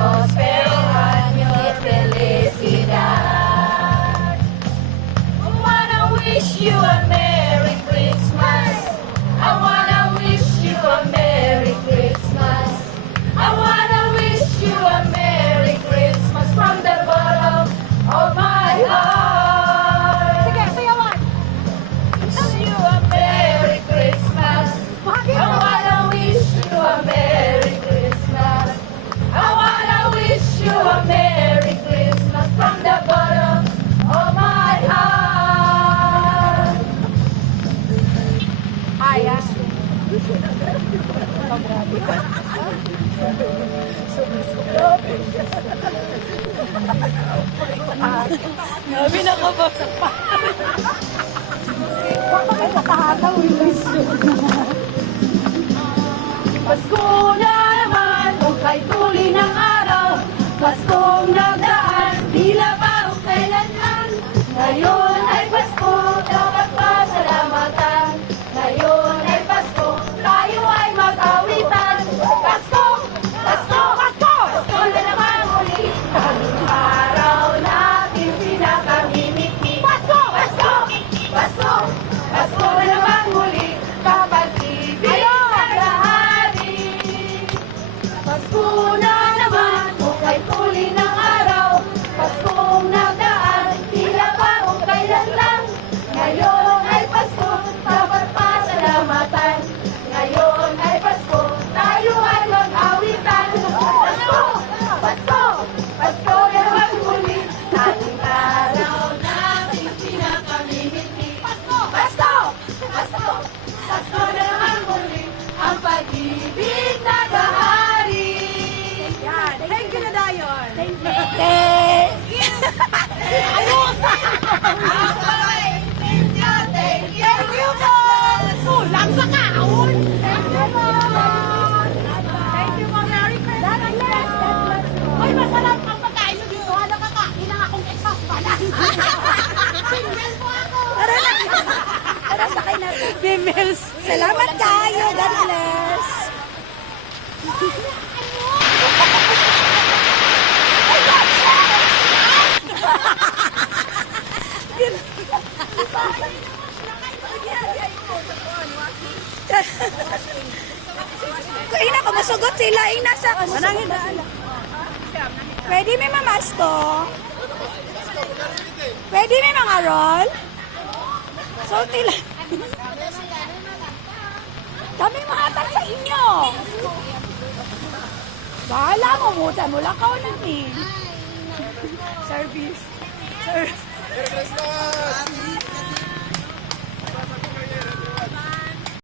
Prospero año de felicidad. I wanna wish you a Merry Christmas. I wanna wish you a Merry Christmas. I wanna wish you a Merry Christmas from the bottom of my heart. Sige, sayawan. Wish you a Merry Christmas. I wanna wish you a Merry Christmas. I wanna wish you a Merry Christmas from the bottom of my heart. Aya. Grabe nakabagsak pa. Baka may nakahataw yung Pasko na naman, kung kay tuli ng araw. Paskong nagdaan, tila pa kung kailanman. Ngayon ay Pasko, dapat pasalamatan. Ngayon ay Pasko, tayo ay mag-awitan. Pasko! Pasko! Pasko! Pasko na naman muli. Ang araw natin pinakamimiti. Pasko! Pasko! Pasko! Pasko na naman muli. Kapag-ibig naghahari. Pasko na naman, kung kay tuli ng araw. Paskong nagdaan, tila pa kung kailan lang. Ngayon ay Pasko, dapat pasalamatan. Ngayon ay Pasko, tayo ay mag-awitan. Pasko! Pasko! Pasko na naman muli. Ating araw natin pinakamimiti. Pasko! Pasko! Pasko! Pasko na naman muli. Ang pag-ibig naghahari. Yan. Thank you na dayon. Thank you. Thank you, thank you. Thank you po. Kulang sa kaon. Thank you po. Thank you po. Merry Christmas. Ay, masarap ang pagkain nyo dito. Hala ka ka. Ilang akong exhaust pa lang. Single po ako. Para sa kayo natin. Bimels. Salamat tayo. God bless. Kaya na, kumusugot sila. Ay, nasa kumusugot na sila. Pwede may mamasko? Pwede may mga roll? So, tila. Kami mahatag sa inyo. Bahala mo, buta mo lang kao ng Service. Merry Christmas!